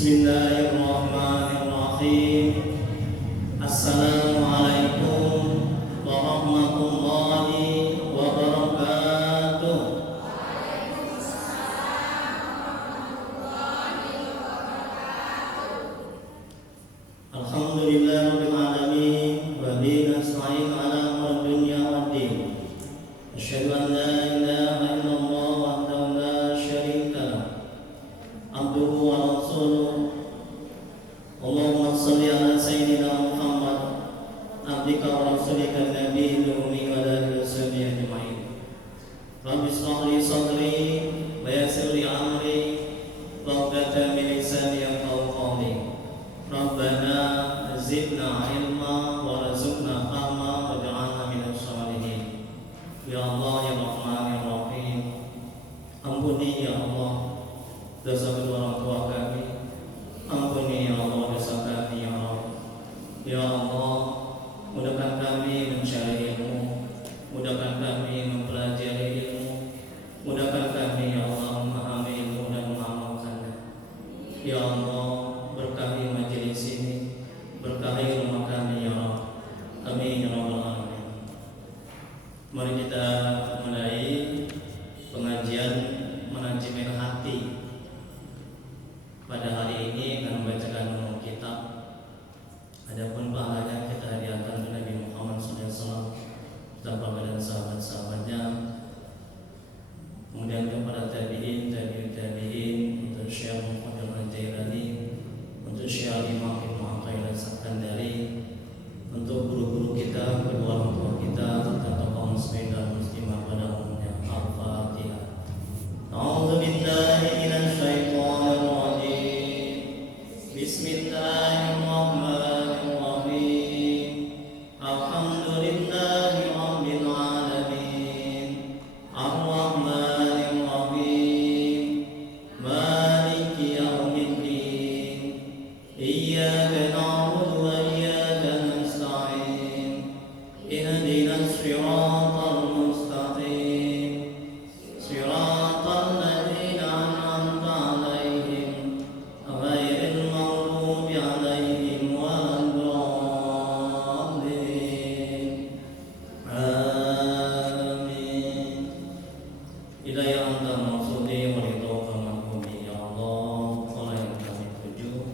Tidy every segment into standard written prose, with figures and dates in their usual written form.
Bismillahirrahmanirrahim. Assalamualaikum warahmatullahi wabarakatuh. Alhamdulillahirabbil alamin wa bihi nasta'in ala umuri dunya waddin. Asyhadu an la ilaha illallah wahdahu la syarika lah. Abduhu wa rasuluh. Allahumma shalli ala sayyidina Muhammad abdika wa rasulika nabiyil ummi wa ala alihi washabihi ajma'in. Rabbi ishrah li sadri wa yassir li amri wahlul min lisani yafqahu qawli. Rabbana zidna ilma warzuqna fahma waj'alna minasy shalihin. Ya Allah ya Rahman ya Rahim, ampuni ya Allah dosa kedua orang tua kami, ampuni ya Allah dosa kami ya Allah. Ya Allah, mudahkan kami mencari ilmu, mudahkan kami mempelajari ilmu, mudahkan kami ya Allah memahami ilmu dan mengamalkannya. Ya Allah, berkahi majelis ini, berkahi rumah kami ya Allah. Amin ya rabbal alamin. Mari kita mulai pengajian manajemen hati. Pada hari ini akan membacakan kitab. Adapun pahalanya kita hadiahkan kepada Nabi Muhammad SAW beserta dan sahabat-sahabatnya. Kemudian kepada tabi'in, tabi'in untuk Syekh Muhammad Al-Jailani, untuk Syekh Imam Ibnu Athaillah As-Sakandari, untuk guru-guru kita, kedua orang tua kita, serta tokoh muslim dan muslimah pada umumnya. Al-Fatihah. A'udzu billahi minasy syaithanir rajim. Bismillahirrahmanirrahim. Alhamdulillahi rabbil alamin. Ar-Rahmanir Rahim. Maliki yaumiddin. Iyyaka na'budu wa iyyaka nasta'in. Ihdinas siratal mustaqim. Siratal ladzina an'amta 'alaihim ghairil maghdubi 'alaihim waladdallin. Amin. Hidayah anta maksudi wa ridha mahmudi ya Allah. Qala yang kami tuju,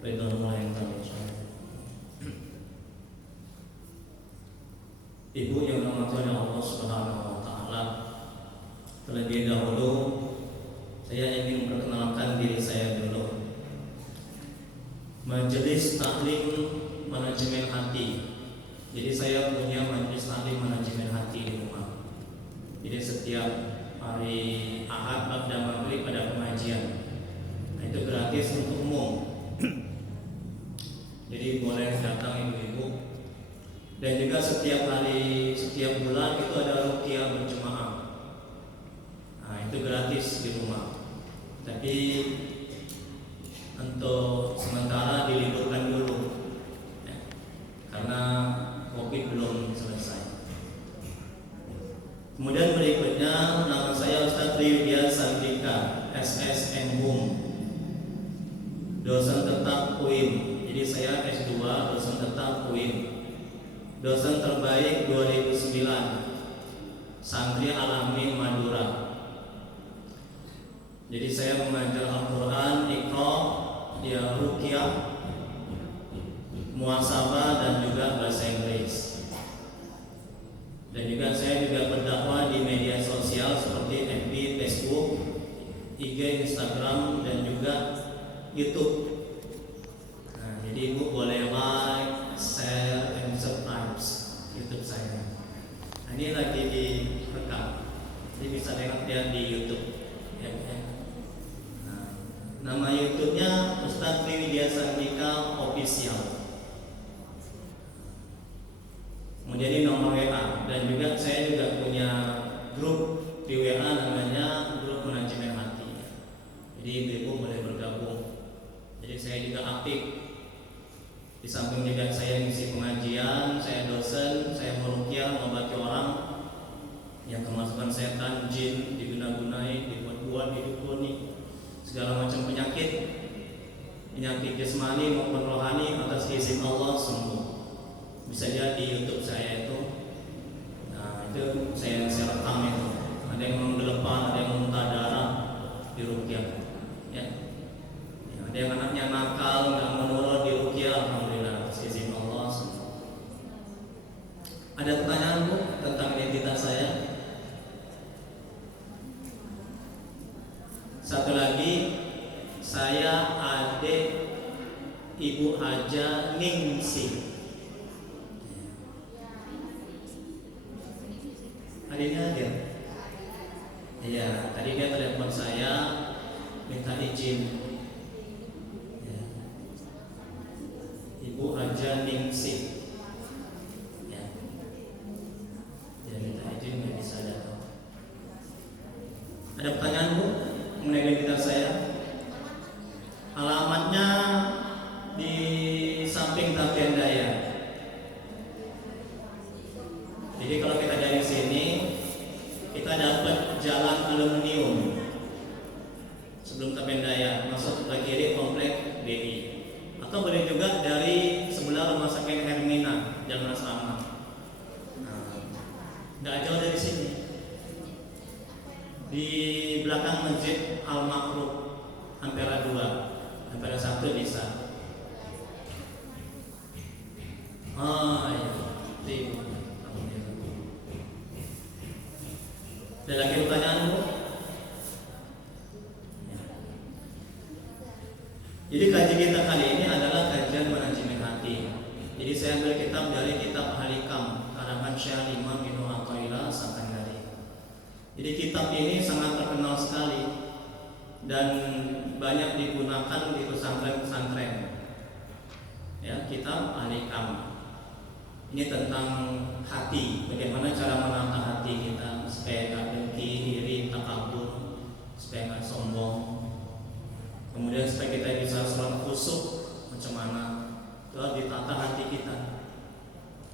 ridha yang kami cari. Ibu yang dirahmati oleh Allah Subhanahu wa taala, terlebih dahulu saya ingin memperkenalkan diri saya dulu. Majelis Taklim Manajemen Hati. Jadi saya punya majelis taklim manajemen hati di rumah. Jadi setiap hari Ahad pada maghrib pada pengajian. Nah, itu gratis untuk umum. Jadi boleh datang ibu-ibu. Dan juga setiap hari, setiap bulan itu ada ruqyah berjemaah. Nah, itu gratis di rumah. Tapi untuk sementara diliburkan dulu ya, karena Covid belum selesai. Kemudian berikutnya, nama saya Ustaz Riyudya Sandika, SSMHUM, dosen tetap UIN. Jadi saya S2, dosen tetap UIN, dosen terbaik 2009, Santri Al-Amin Madura. Jadi saya mengajar Al-Quran, Iqra, ya ruqyah, muhasabah dan juga bahasa Inggris. Dan juga saya juga berdakwah di media sosial seperti FB, Facebook, IG, Instagram dan juga YouTube. Nah, jadi ibu boleh like, share, and subscribe YouTube saya. Nah, ini lagi direkam, jadi bisa lihat di YouTube. Ya. Nah, nama YouTube-nya Ustaz Riyudya Sandika Official. Kemudian ini nomor WA, dan juga saya juga punya grup di WA namanya Grup Manajemen Hati. Jadi ibu boleh bergabung. Jadi saya juga aktif. Di samping juga saya ngisi pengajian, saya dosen, saya meruqyah, mengobati orang yang kemasukan setan, jin, diguna-gunai, dibuat-buat, didukuni, segala macam penyakit. penyakit jasmani maupun rohani atas izin Allah sembuh. Bisa jadi di YouTube saya itu, nah itu saya rekam itu. Ada yang menggelepan, ada yang muntah darah di ruqyah, ya. Ada yang anaknya nakal, nggak menurut di ruqyah, alhamdulillah atas izin Allah sembuh. Ada pertanyaan Bu tentang identitas saya? Satu lagi, saya adik Ibu Haja Ningsih. Adiknya ada? Iya, tadi dia telepon saya minta izin. Ya. Ibu Haja Ningsih. Ya. Dia minta izin nggak bisa datang. Ada pertanyaan Bu mengenai identitas saya? Alamatnya di samping Tapian Daya. Jadi kalau kita dari sini, kita dapat jalan aluminium sebelum Tapian Daya, masuk sebelah kiri komplek BI. Atau boleh juga dari sebelah rumah sakit Hermina, Jalan Sama. Nggak jauh dari sini. Di belakang Masjid Al-Makruh, Ampera 2, Ampera 1 bisa. Iya. Ada lagi pertanyaan Bu? Jadi kajian kita kali ini adalah kajian manajemen hati. Jadi saya ambil kitab dari kitab Halikam karangan Syekh Imam Ibnu Athaillah Sakandari. Jadi kitab ini sangat terkenal sekali dan banyak digunakan di pesantren-pesantren. Ya, kitab Halikam. Ini tentang hati, bagaimana cara menata hati kita supaya nggak dengki, iri, takabur, supaya nggak sombong. Kemudian supaya kita bisa sholat khusyuk, macam mana? Itu harus ditata hati kita.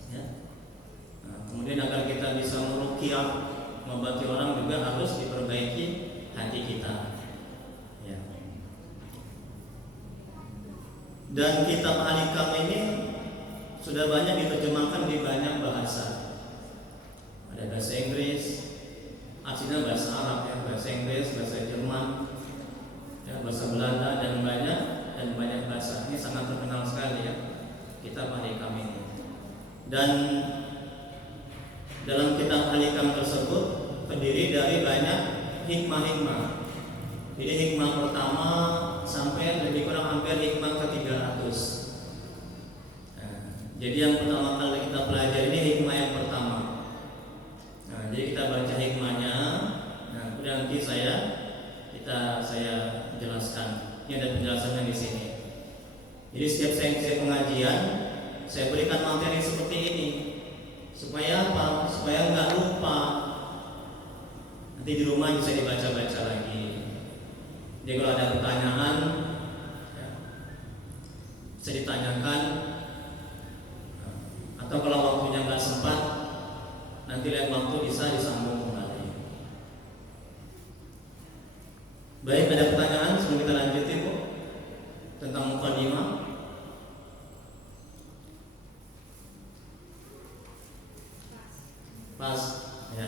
Ya. Nah, kemudian agar kita bisa meruqyah, mengobati orang juga harus diperbaiki hati kita. Ya. Dan kitab Halikam ini sudah banyak diterjemahkan di banyak bahasa. Ada bahasa Inggris, aslinya bahasa Arab ya, bahasa Inggris, bahasa Jerman, ya, bahasa Belanda dan banyak bahasa. Ini sangat terkenal sekali ya kitab Halikam ini. Dan dalam kitab Halikam tersebut terdiri dari banyak hikmah-hikmah. Jadi hikmah pertama sampai lebih kurang hampir hikmah ke-300. Jadi yang pertama kali kita pelajari ini hikmah yang pertama. Nah, jadi kita baca hikmahnya. Nah, kemudian nanti saya jelaskan. Ini ada penjelasannya di sini. Jadi setiap saya pengajian, saya berikan materi seperti ini. Supaya apa? Supaya nggak lupa. Nanti di rumah bisa dibaca-baca lagi. Jadi kalau ada pertanyaan, ya, bisa ditanyakan. Atau kalau waktunya nggak sempat, nanti lain waktu bisa disambung kembali. Baik, ada pertanyaan sebelum kita lanjutin Bu tentang mukadimah? Pas, ya.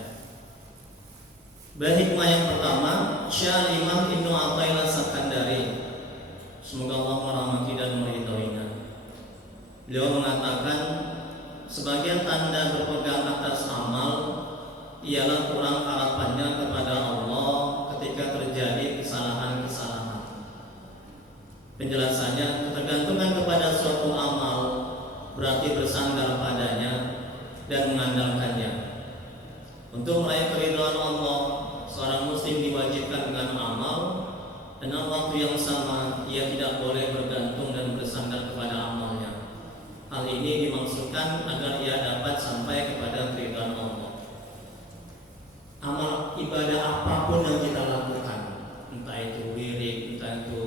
Baik, hikmah yang pertama, Syekh Imam Ibnu Athaillah Sakandari, semoga Allah merahmati dan meridhoinya. Beliau mengatakan, sebagian tanda berpegang atas amal ialah kurang harapannya kepada Allah ketika terjadi kesalahan-kesalahan. Penjelasannya, ketergantungan kepada suatu amal berarti bersandar padanya dan mengandalkannya. Untuk meraih keridhaan Allah, seorang muslim diwajibkan dengan amal. Dengan waktu yang sama, ia tidak boleh bergantung dan bersandar kepada amalnya. Hal ini dimaksudkan agar ia dapat sampai kepada keridhaan Allah. Amal ibadah apapun yang kita lakukan, entah itu wirid, entah itu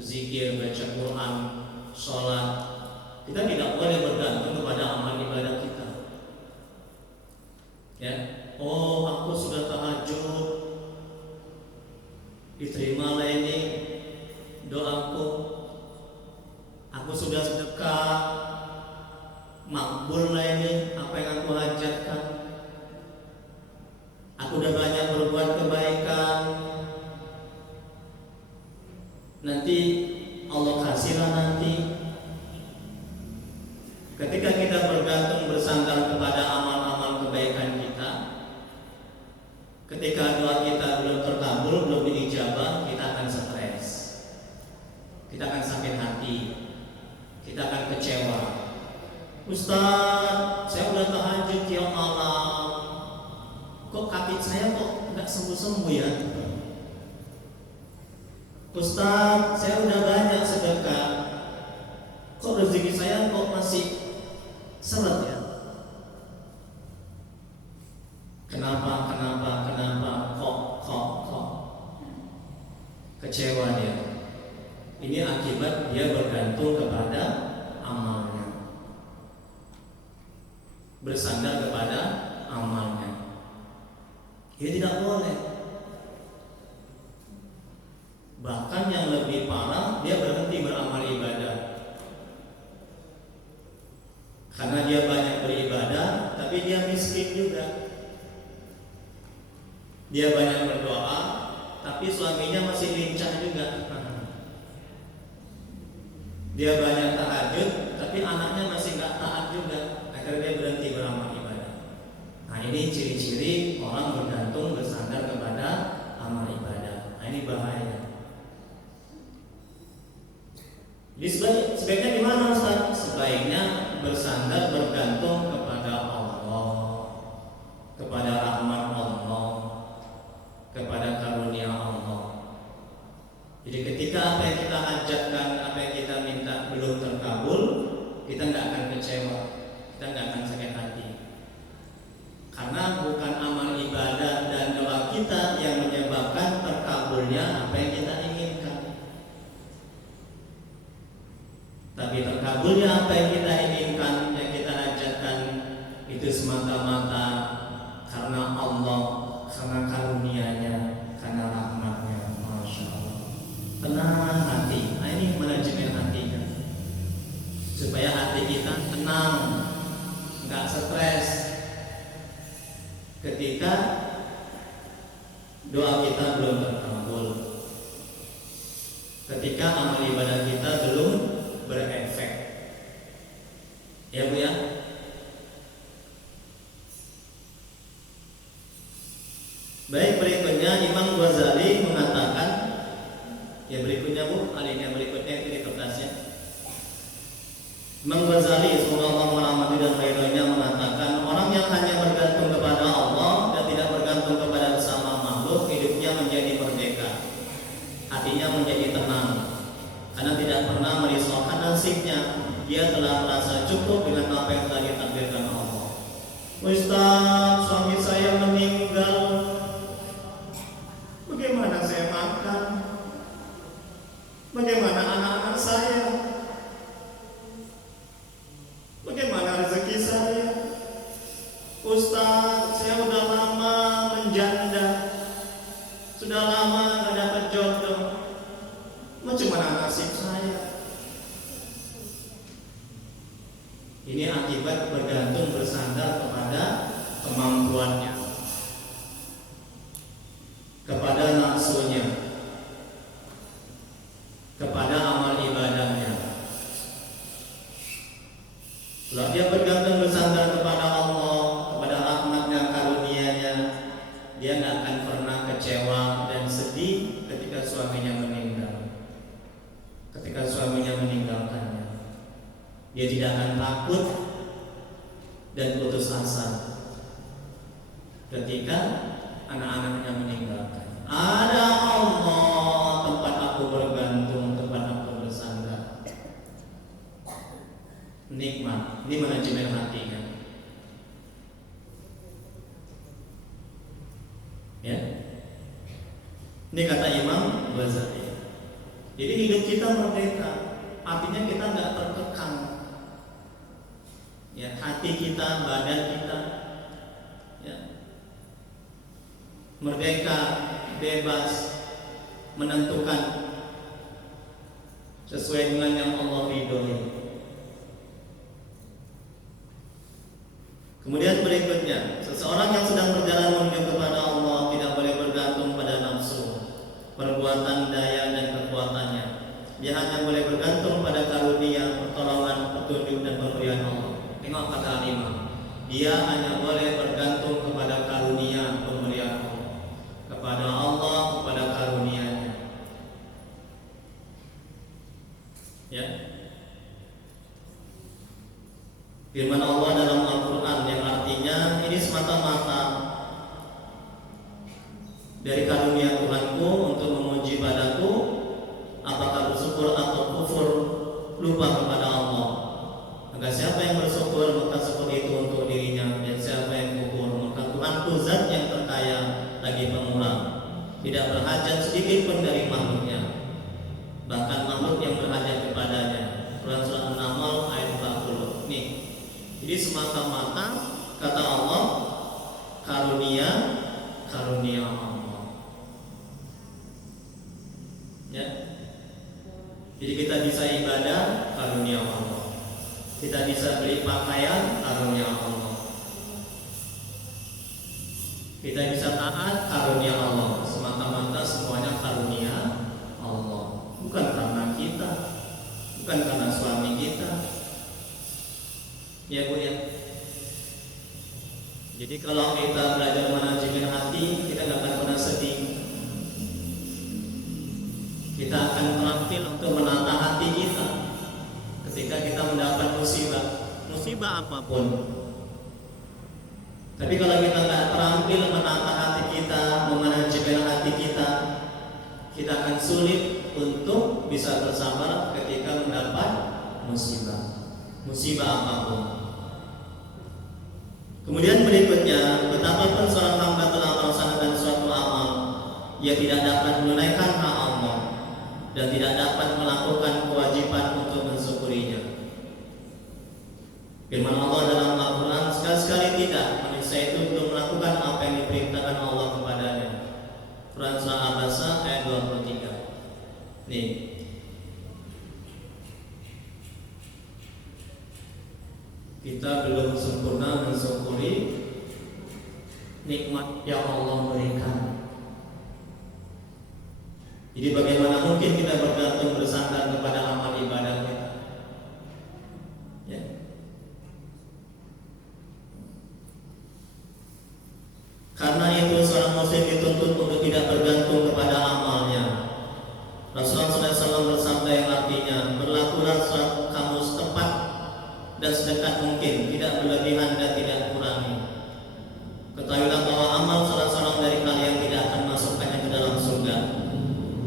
zikir, baca Quran, sholat, kita tidak boleh bergantung kepada amal ibadah kita. Ya, oh aku sudah tahajud, diterima lah ini doaku. apakah makbul lah ini apa yang aku hajatkan? Aku udah banyak berbuat kebaikan, nanti Allah kasihlah nanti. Ketika kita bergantung bersandar kepada amal-amal kebaikan kita, ketika doa kita belum terkabul, belum diijabah, kita akan stres, kita akan sakit hati, kita akan kecewa. Ustaz, saya udah tahajud tiap malam, kok kaki saya kok nggak sembuh-sembuh ya? Ustaz, saya udah banyak sedekah, kok rezeki saya kok masih seret ya? Kenapa? Kok kecewa dia. Ini akibat dia bergantung kepada amalnya, bersandar kepada amalnya. Ini tidak boleh. Bahkan yang lebih parah, dia berhenti beramal ibadah. Karena dia banyak beribadah, tapi dia miskin juga. Dia banyak berdoa, tapi suaminya masih lincah juga. Dia banyak tahajud, tapi anaknya masih nggak taat juga. Akhirnya dia berhenti beramal ibadah. Nah, ini ciri-ciri orang bergantung bersandar kepada amal ibadah. Nah, ini bahaya. Jadi sebaiknya gimana Ustaz? Sebaiknya bersandar bergantung kepada Allah, kepada rahmat Allah, kepada karunia Allah. Jadi ketika apa yang kita hajatkan, apa yang kita minta belum terkabul, kita nggak akan kecewa, kita nggak akan sakit hati. Karena bukan amal ibadah dan doa kita yang menyebabkan terkabulnya apa yang kita inginkan, tapi terkabulnya apa yang kita inginkan, yang kita hajatkan, itu semata-mata karena Allah, karena karunia-Nya, karena rahmat-Nya. Masya Allah. Tenang hati. Nah, ini manajemen hatinya, supaya hati kita tenang, nggak stres ketika doa kita belum terkabul, ketika amal ibadah kita belum berefek. Ya Bu ya. Baik, berikutnya Imam Ghazali mengatakan, ya berikutnya Bu, alinea berikutnya itu di kertasnya. Imam Ghazali sallallahu alaihi dan ridhonya mengatakan, orang yang hanya bergantung kepada Allah dan tidak bergantung kepada sesama makhluk, hidupnya menjadi merdeka, hatinya menjadi tenang, karena tidak pernah merisaukan nasibnya. Dia telah merasa cukup dengan apa yang telah ditakdirkan Allah. Ustaz, suami saya meninggal, bagaimana saya makan? Bagaimana anak-anak saya? Bagaimana rezeki saya? Ustaz, saya udah lama menjanda, sudah lama gak dapat jodoh, macam mana nasib saya? Ini akibat bergantung bersandar kepada kemampuannya, kepada nafsunya, kepada amal ibadahnya. Kalau dia bergantung bersandar kepada Allah, kepada rahmat-Nya, karunia-Nya, dia tidak akan pernah kecewa dan sedih ketika suaminya meninggal, ketika suaminya meninggalkannya. Dia tidak akan takut dan putus asa ketika anak-anaknya meninggalkan. Ada Allah tempat aku bergantung, tempat aku bersandar. Nikmat. Ini manajemen hati kan? Ya. Ini kata Imam Ghazali. Jadi hidup kita merdeka, artinya kita nggak terkekang. Ya, hati kita, badan kita, ya, merdeka, bebas, menentukan sesuai dengan yang Allah ridhoi. Kemudian berikutnya, seseorang yang sedang berjalan menuju kepada Allah tidak boleh bergantung pada nafsu, perbuatan, daya dan kekuatannya. Dia hanya boleh bergantung pada karunia, pertolongan, petunjuk dan pemberian Allah. Tengok kata Imam. Dia hanya boleh bergantung kepada karunia, pemberian Allah, kepada Allah, kepada karunia-Nya. Ya. Firman Allah dalam Al-Quran yang artinya ini semata-mata dari karunia Tuhanku untuk menguji padaku apakah bersyukur atau kufur, lupa kepada Allah. Maka siapa yang bersyukur maka syukur itu untuk dirinya, dan siapa yang kufur maka Tuhanku zat yang terkaya lagi pemurah, tidak berhajat sedikit pun dari makhluknya, bahkan makhluk yang berhajat kepadanya. Quran surah An-Naml ayat 40. Nih, jadi semata-mata kata Allah karunia Allah. Ya. Jadi kita bisa ibadah karunia Allah. Kita bisa beli pakaian karunia Allah. Kita bisa taat karunia Allah. Semata-mata semuanya karunia Allah. Bukan karena kita, bukan karena suami kita. Ya Bu ya. Jadi kalau kita belajar manajemen hati, kita nggak akan pernah sedih. Kita akan terampil untuk menata hati kita ketika kita mendapat musibah apapun. Tapi kalau kita nggak terampil menata hati kita, memanajemen hati kita, kita akan sulit untuk bisa bersabar ketika mendapat musibah apapun. Kemudian berikutnya, betapapun seorang hamba telah melaksanakan suatu amal, ia tidak dapat menunaikan hak Allah dan tidak dapat melakukan kewajiban untuk mensyukurinya. Firman Allah dalam Al-Quran, sekali-sekali tidak manusia itu belum melakukan apa yang diperintahkan Allah kepadanya. Quran surah Abasa ayat 23. Nih, kita belum sempurna mensyukuri nikmat yang Allah berikan. Jadi bagaimana mungkin kita bergantung bersandar kepada amal ibadah kita? Ya. Karena itu seorang muslim dituntut untuk tidak bergantung kepada amalnya. Rasulullah SAW bersabda yang artinya, berlakulah kamu setepat dan sedekat mungkin, tidak berlebihan dan tidak kurangi. Ketahuilah bahwa amal salah seorang dari kalian tidak akan masukkannya ke dalam surga.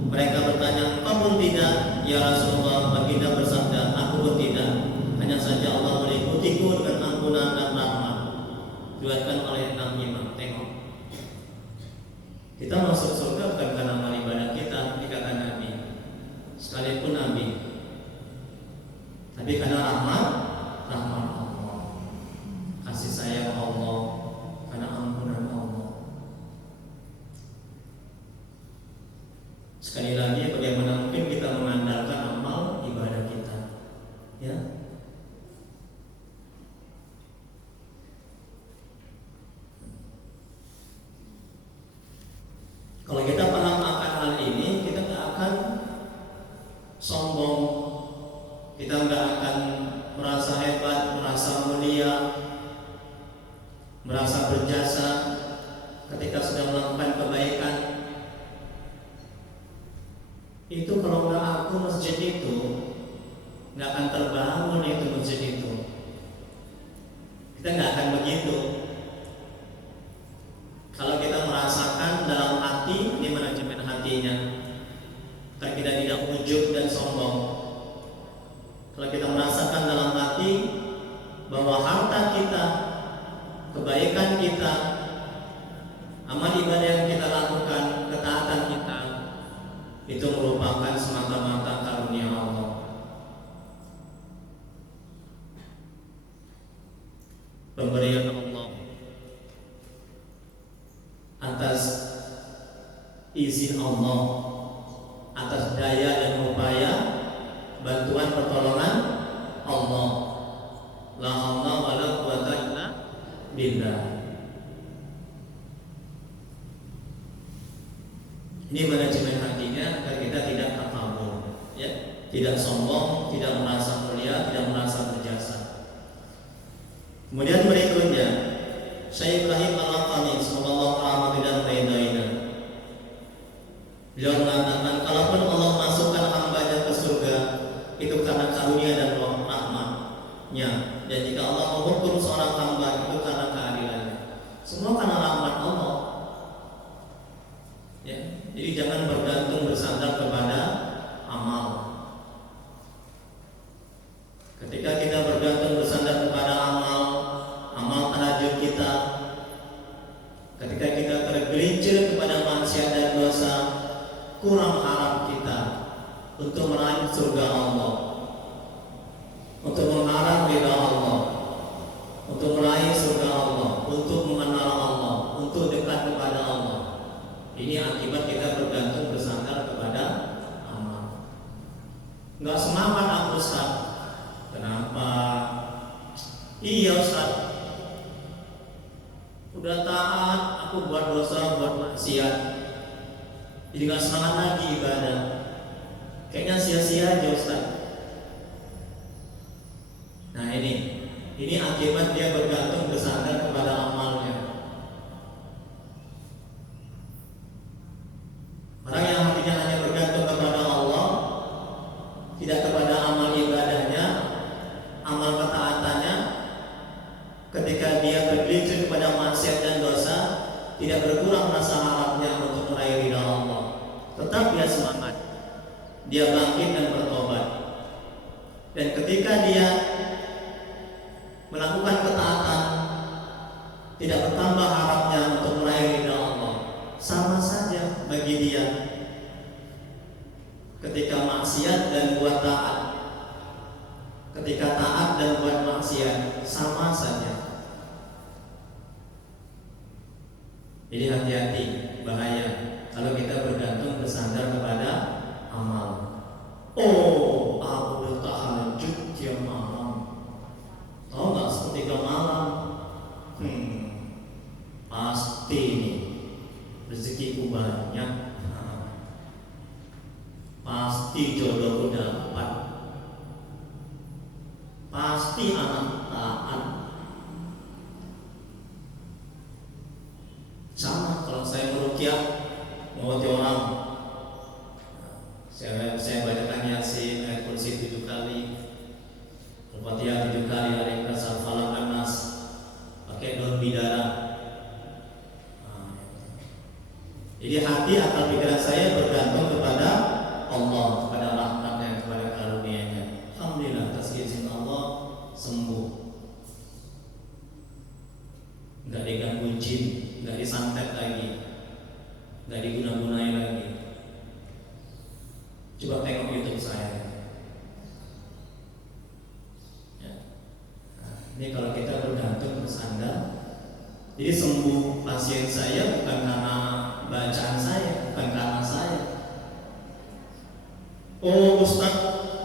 Mereka bertanya, engkau pun tidak? Ya Rasulullah, baginda bersabda, aku pun tidak. Hanya saja Allah meliputiku dengan ampunan dan rahmat. Diriwayatkan oleh Imam. Tengok, kita masuk surga bukan karena amal ibadah kita, dikatakan Nabi, sekalipun Nabi, tapi karena rahmat Allah, kasih sayang Allah, karena ampunan Allah. Sekali lagi, bagaimana mungkin kita mengandalkan amal ibadah kita? Ya. Kalau kita paham akan hal ini, kita nggak akan sombong, kita nggak akan merasa hebat, merasa mulia, merasa berjasa ketika sudah melakukan kebaikan. Itu kalau nggak aku masjid itu nggak akan terbangun itu masjid itu. Kita nggak akan begitu. Kalau kita merasakan dalam hati, di manajemen hatinya, agar kita tidak ujub dan sombong. Kalau kita merasakan dalam hati bahwa harta kita, kebaikan kita, amal ibadah yang kita lakukan, ketaatan kita, itu merupakan semata-mata karunia Allah. Pemberian Allah atas izin Allah, atas daya dan upaya, bantuan pertolongan Allah. La haula wala quwata illa Dan jika Allah menghukum seorang hamba itu karena keadilannya. Semua karena rahmat Allah. Ya, jadi jangan bergantung bersandar kepada amal. Ketika kita bergantung bersandar kepada amal tahajud kita, ketika kita tergelincir kepada maksiat dan dosa, kurang harap kita untuk meraih surga Allah, untuk mengharap ridha Allah, untuk meraih surga Allah, untuk mengenal Allah, untuk dekat kepada Allah. Ini akibat kita bergantung bersandar kepada amal. Enggak semangat aku Ustaz. Kenapa? Iya Ustaz, udah taat, aku buat dosa, buat maksiat, jadi gak semangat lagi ibadah. Kayaknya sia-sia aja Ustaz. Nah ini akibat dia bergantung bersandar kepada amalnya. Orang yang hatinya hanya bergantung kepada Allah, tidak kepada amal ibadahnya, amal ketaatannya, ketika dia tergelincir kepada maksiat dan dosa, tidak berkurang rasa harapnya untuk meraih ridha Allah. Tetap dia semangat, dia bangkit dan bertobat. Dan ketika dia melakukan ketaatan, tidak bertambah harapnya untuk meraih ridha Allah, sama saja bagi dia. Ketika maksiat dan buat taat, ketika taat dan buat maksiat, sama saja. Jadi hati-hati, bahaya kalau kita bergantung bersandar kepada amal. Oh, aku udah tahajud tiap malam. Tahu nggak seketika malam? Pasti nih rezekiku banyak. Pasti jodohku dapat. Pasti anak taat. Sama kalau saya meruqyah mengobati orang, saya bacakan Yasin, ayat kursi 7 kali, Al-Fatihah 7 kali, Al-Ikhlas, Falaq, An-Nas, pakai daun bidara. Jadi hati, akal, pikiran saya bergantung kepada Allah, kepada rahmatnya, kepada karunia-Nya. Alhamdulillah, atas izin Allah sembuh. Enggak diganggu jin, enggak disantet lagi, enggak diguna-gunai lagi. Coba tengok YouTube saya. Ya. Nah, ini kalau kita bergantung bersandar, jadi sembuh pasien saya bukan karena bacaan saya, bukan karena saya. Oh Ustaz,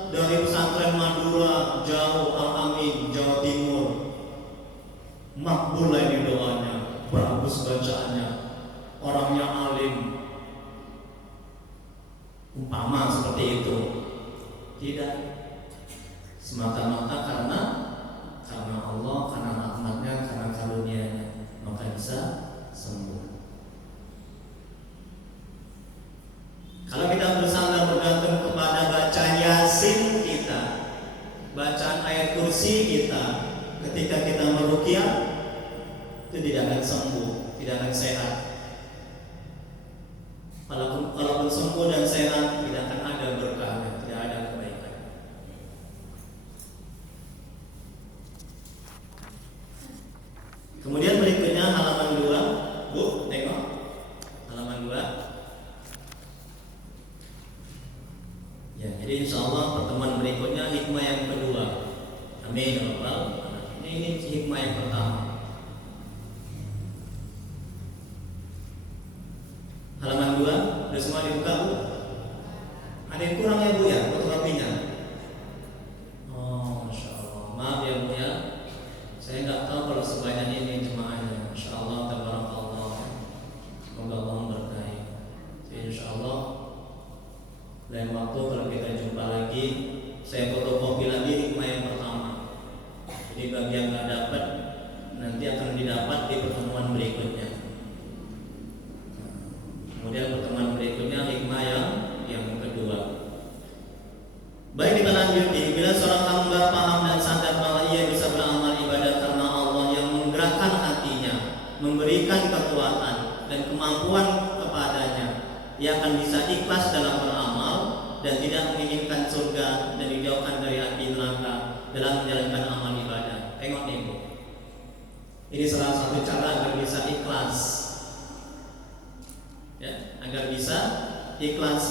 dari pesantren Madura jauh, Al-Amin, Jawa Timur, makbul ini doanya, bagus bacaannya, orangnya alim, umpama seperti itu. Tidak, semata-mata karena Allah, karena rahmatnya, karena karunia-Nya, maka bisa sembuh. Kalau kita bersandar bergantung kepada bacaan Yasin kita, bacaan ayat kursi kita, ketika kita meruqyah, itu tidak akan sembuh, tidak akan sehat. Kalaupun sembuh dan sehat, tidak akan ada berkahnya, tidak ada kebaikan. Kemudian berikutnya halaman 2, Bu, tengok halaman 2. Ya, jadi insya Allah pertemuan berikutnya hikmah yang kedua. Amin ya Rabbal alamin. Ini hikmah yang pertama. Halaman 2, udah semua dibuka Bu? Ada yang kurang ya Bu ya, fotokopinya? Oh, Masya Allah. Maaf ya Bu ya, saya nggak tahu kalau sebanyak ini jemaahnya. Masya Allah, tabarakallah. Semoga Allah memberkahi. Jadi insya Allah lain waktu kalau kita jumpa lagi, saya fotokopi lagi hikmah yang pertama. Jadi bagi yang nggak dapat, nanti akan didapat di pertemuan berikutnya. Kemudian pertemuan berikutnya hikmah yang kedua. Baik, kita lanjuti. Bila seorang hamba paham dan sadar bahwa ia bisa beramal kemampuan kepadanya, ia akan bisa ikhlas dalam beramal dan tidak menginginkan surga dan dijauhkan dari api neraka dalam menjalankan amal ibadah. Tengok nih Bu, ini salah satu cara agar bisa ikhlas, ya, agar bisa ikhlas.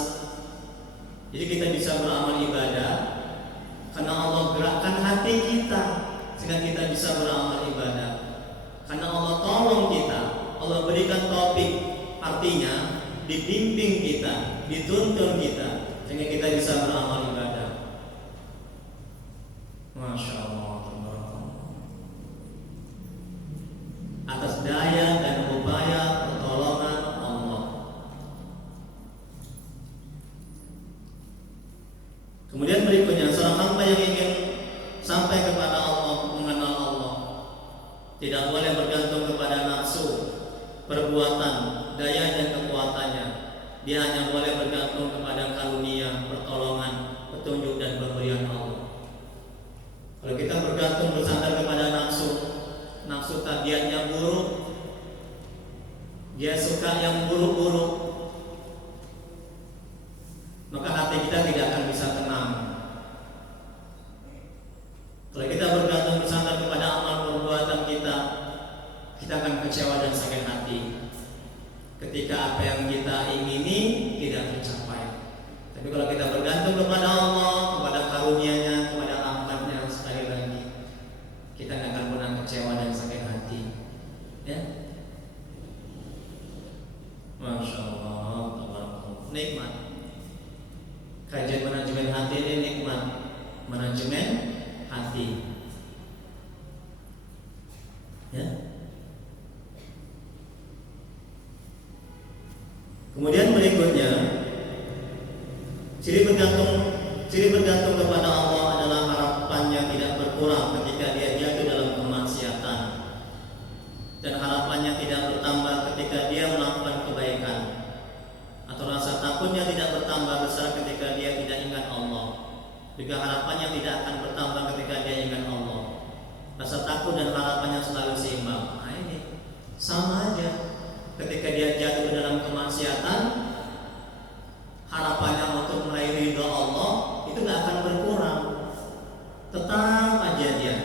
Jadi kita bisa beramal ibadah karena Allah gerakkan hati kita sehingga kita bisa beramal ibadah. Karena Allah tolong kita, Allah berikan taufik, artinya dibimbing kita, dituntun kita sehingga kita bisa beramal ibadah. Masya Allah, atas daya dan upaya pertolongan Allah. Kemudian berikutnya, seorang hamba yang ingin sampai kepada Allah, mengenal Allah, tidak boleh bergantung kepada nafsu, perbuatan, daya dan kekuatannya. Dia hanya boleh bergantung kepada karunia, pertolongan, petunjuk dan pemberian Allah. Kalau kita bergantung bersandar kepada nafsu, nafsu tabiatnya buruk, dia suka yang buruk-buruk, maka hati kita tidak akan bisa tenang. Kalau kita bergantung bersandar kepada amal perbuatan kita, kita akan kecewa dan sakit hati ketika apa yang kita ingini tidak tercapai. Tapi kalau kita bergantung kepada Allah, kepada karunia-Nya, kepada rahmat-Nya, sekali lagi kita tidak akan pernah kecewa dan sakit hati. Ya, Masya Allah, nikmat. Kajian manajemen hati ini nikmat. Manajemen hati, ya. Kemudian berikutnya, ciri bergantung kepada Allah adalah harapannya tidak berkurang ketika dia jatuh dalam kemaksiatan, dan harapannya tidak bertambah ketika dia melakukan kebaikan, atau rasa takutnya tidak bertambah besar ketika dia tidak ingat Allah. Juga harapannya tidak akan bertambah ketika dia ingat Allah. Rasa takut dan harapannya selalu seimbang. Nah, ini sama aja. Ketika dia jatuh dalam kemaksiatan, harapannya untuk meraih ridha Allah itu nggak akan berkurang, tetap aja dia.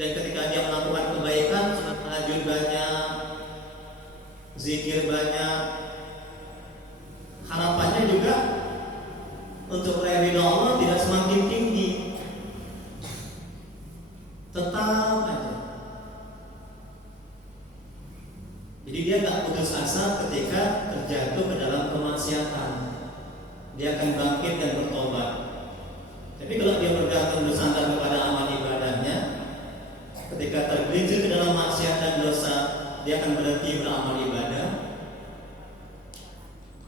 Dan ketika dia melakukan kebaikan, tahajud banyak, zikir banyak, harapannya juga untuk meraih ridha Allah tidak semakin tinggi, tetap aja. Jadi dia tak putus asa ketika terjatuh ke dalam kemaksiatan. Dia akan bangkit dan bertobat. Tapi kalau dia bergantung bersandar kepada amal ibadahnya, ketika tergelincir ke dalam maksiat dan dosa, dia akan berhenti beramal ibadah.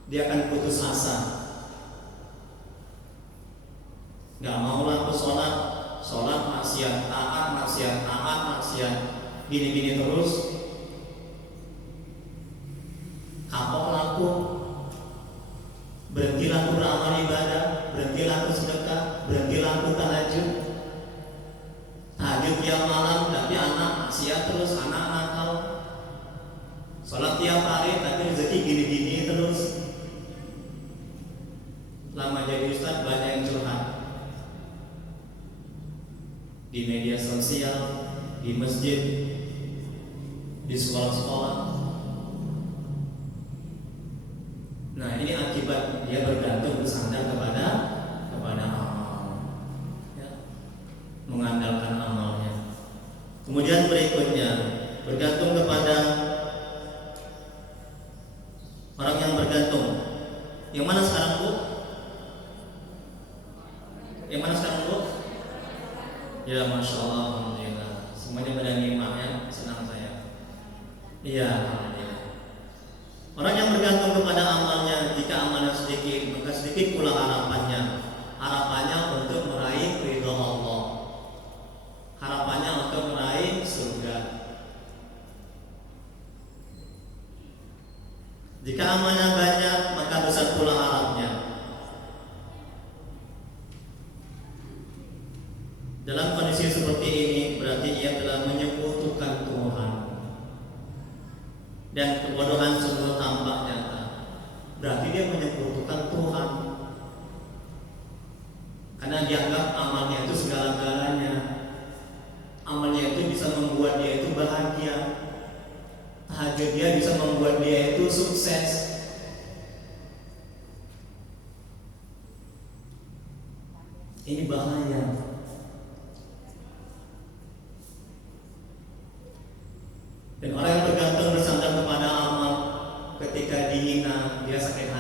Dia akan putus asa. Gak mau laku sholat maksiat, taat maksiat, gini-gini terus. Kapok laku, berhenti laku beramal ibadah, berhenti laku sedekah, berhenti laku tahajud. Tahajud tiap malam tapi anak maksiat terus, anak nakal. Sholat tiap hari tapi rezeki gini-gini terus. Lama jadi ustaz banyak yang curhat di media sosial, di masjid, di sekolah-sekolah. Nah, ini akibat dia bergantung bersandar kepada amal, ya, mengandalkan amalnya. Kemudian berikutnya bergantung kepada orang yang bergantung. Yang mana sekarang Bu? Yang mana sekarang Bu? Ya, Masya Allah, alhamdulillah. Semuanya pada nyimak ya, senang saya. Iya, alhamdulillah. Orang yang bergantung kepada amalnya, jika amalnya sedikit, maka sedikit pula harapannya. Harapannya untuk meraih ridha Allah, harapannya untuk meraih surga. Jika amalnya banyak, maka besar pula harapnya. Dalam kondisi seperti ini berarti ia telah menyekutukan Tuhan. dan kebodohan sungguh tampak nyata. Berarti dia menyekutukan Tuhan, karena dianggap amalnya itu segala-galanya. Amalnya itu bisa membuat dia itu bahagia. Tahajud dia bisa membuat dia itu sukses. Ini bahaya. Dan orang yang bergantung bersandar kepada amal, ketika dihina dia sakit hati.